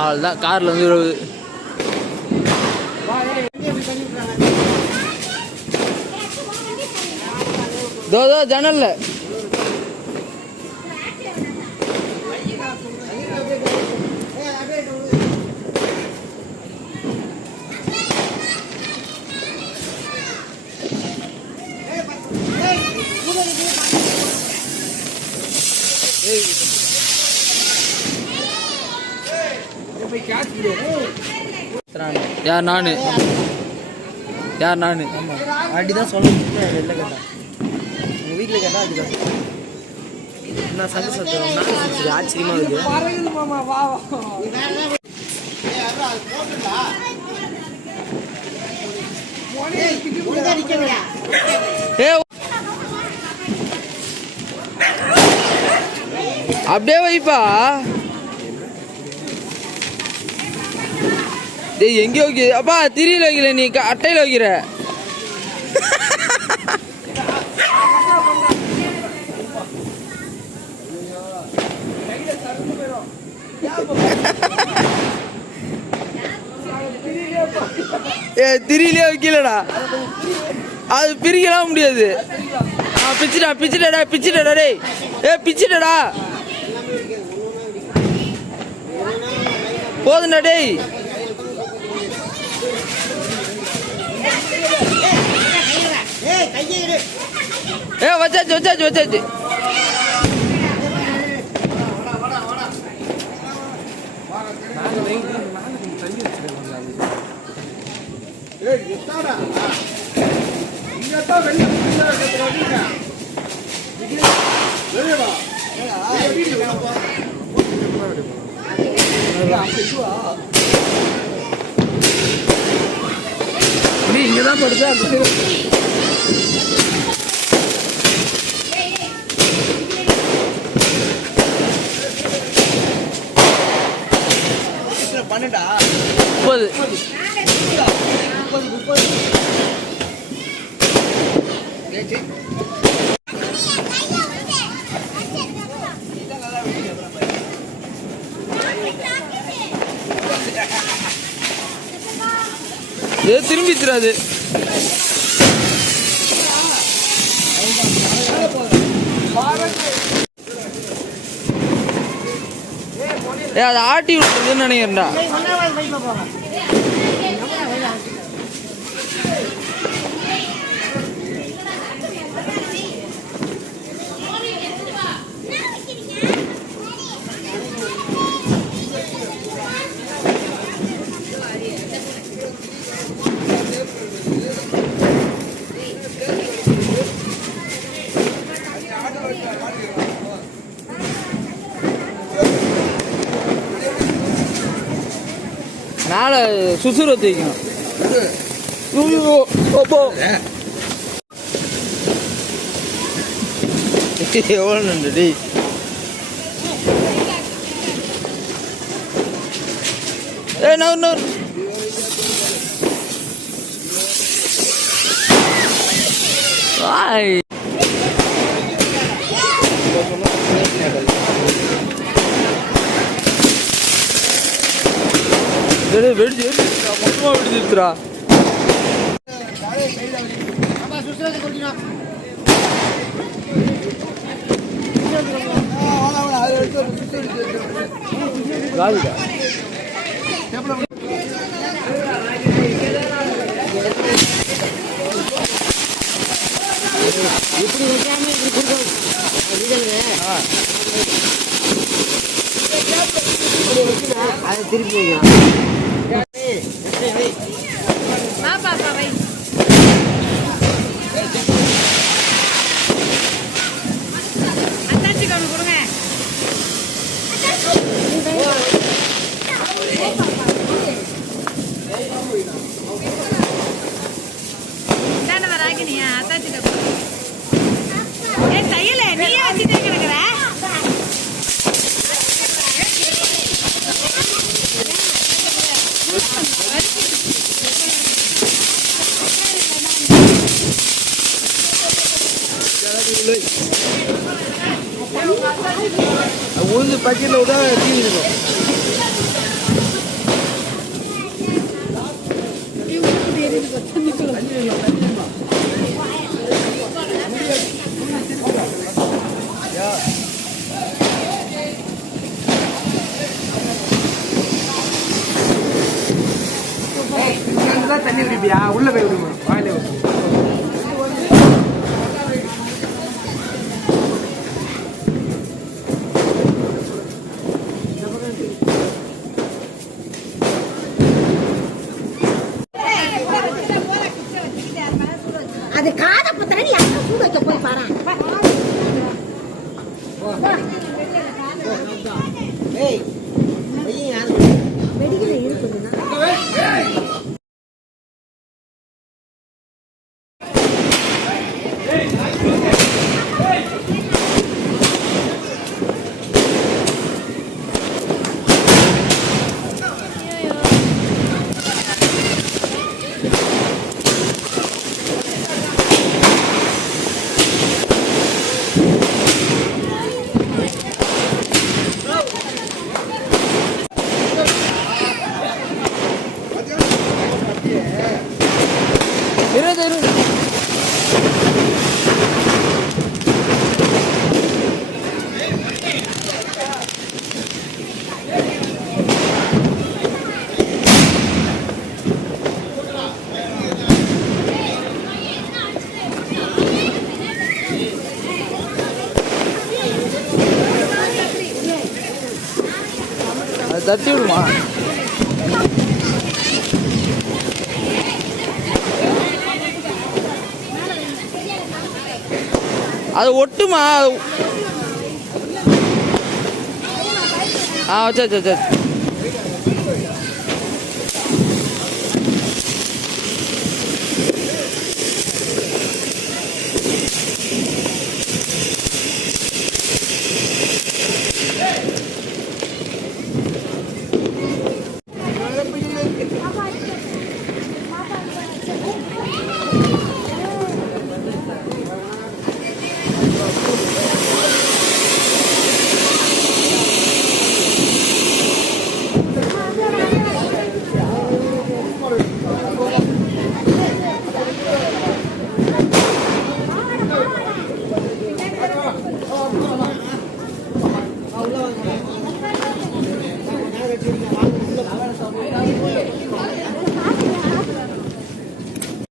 அவ்வளோதான். காரில் வந்து 20. தோ ஜன்னல்ல யார் நானு அப்படிதான் சொல்லணும். வெளில கேட்டேன், உங்கள் வீட்டில் கேட்டால் அப்படிதான். நான் சண்டை சொல்கிறேன், நான் ஆச்சரியமாக இருக்குது. அப்படியே வைப்பா. எங்கேயோ வைக்க அப்பா, திரியில வைக்கல, நீ அட்டையில் வைக்கிற. திரியிலே வைக்கலடா, அது பிரிக்கலாம் முடியாது. பிச்சுடா டேய், பிச்சுடா போதுண்டா டேய். வச்சாச்சு. இங்கதான் படுத்தா பண்ணடா 30. திரும்பி திராது. அதை ஆட்டி விட்டுறதுன்னு நினைக்கிறேன்டா. மேலே சுசுரை தேய்க்கணும். எவ்வளோ நன்றி. நூறு வெடிச்சு மொத்தமாக வெடிச்சிருச்சுரா. காலிடா இப்படி வைக்காம இப்படி கொடுக்கணும். அதை திருப்பி வைக்கலாம். உளுந்து பக்கெட்டில் விட தீ இருக்கும். தண்ணி குடிப்பியா? உள்ள போய் விடுமா, வாயில விடு. அது காத புத்தரடி யாரும் சூடு வைக்க போய் பாரு. ஏய் பையன் யாரு? வெடிக்கல இருக்குதுன்னா இருபது இருபது அது தட்டி விடுமா? அது ஒட்டுமா? வச்சா வச்சா